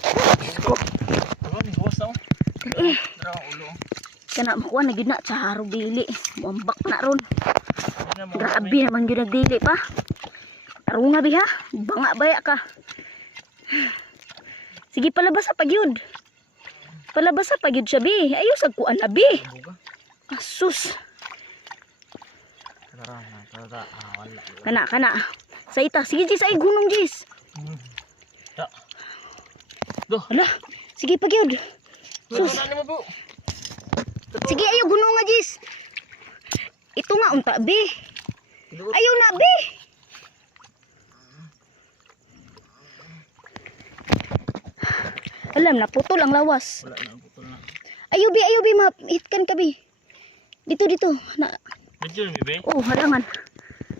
Ko. Ano ni gawas na? Dara ulo. Kana makuha na gyud na sa harog dili. Muambak na ron. Grabe naman gyud nagdili pa. Tarunga biha, banga baya ka. Sige palabas sa pagyud. Palabas sa pagyud siya bi. Ayo sa kuan na bi. Asus. Wala. Kana. Sa ita, sige Jis ay gunong Jis. Da. Do. Ala, sige pagyud. Sus. Ano mo po? Sige ayo gunong nga Jis. Ito nga unta bi. Ayaw na bi. Alam na putol ang lawas. Wala na putol na. Ayaw bi mahitkan ka bi. Dito na. Medyo mi be. Oh, harangan.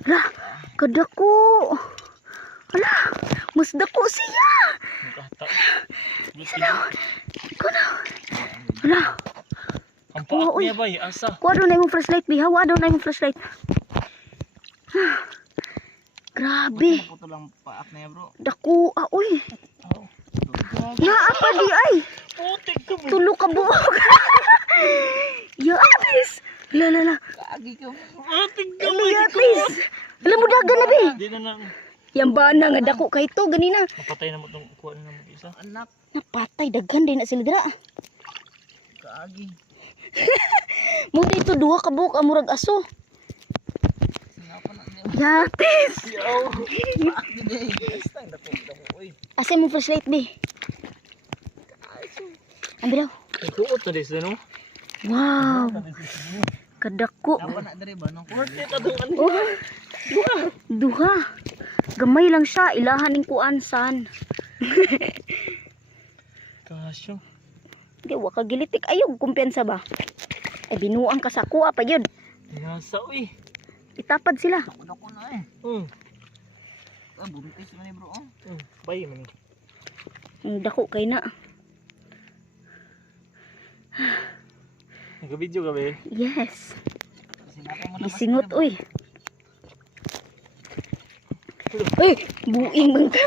Hala, kadako. Hala, mas dako siya. Nakata. Salaw. Kuno. Hala, Ang paak niya ba? Asa? kuha doon na yung flashlight bi. Hawa doon na yung flashlight. Grabe. Putol lang paak niya bro. Dako, uy. Oh. Naapa di ay. Putik ka mo. Tulo ka buok. Yatis. La. Kagi ka. Putik ka mo. Yatis. Alam mo dagan na bi. Di na lang. Yang bana nga dako kay to ganina. Mapatay na mo itong kuha na mo isa. Anak. Napatay daghan din na sila dira. Kagi. Mo dito duha ka buok amurag aso. Sinapa na niya. Yatis. Yaw. Paak din eh. Basta dako. Uy. Asa mo flashlight bi? Ambil daw. Ituot na dis no? Wow. Kadako. Napa na diri ba no? Kurti tadong ano. Oh. Duha. Gamay lang siya. Ilahan ning kuansan. Kasyo. Di wa ka gilitik ayog kumpiyansa ba? Ay binuang ka sa kuha pa yun. Nasa uy. Itapad sila. Dako na eh. Buntis man ni bro. Bayi man. Ang dako kay na. Nag-video ka ba eh? Yes. Sinapa mo na. Gisingot oy. Uy, buing man ka.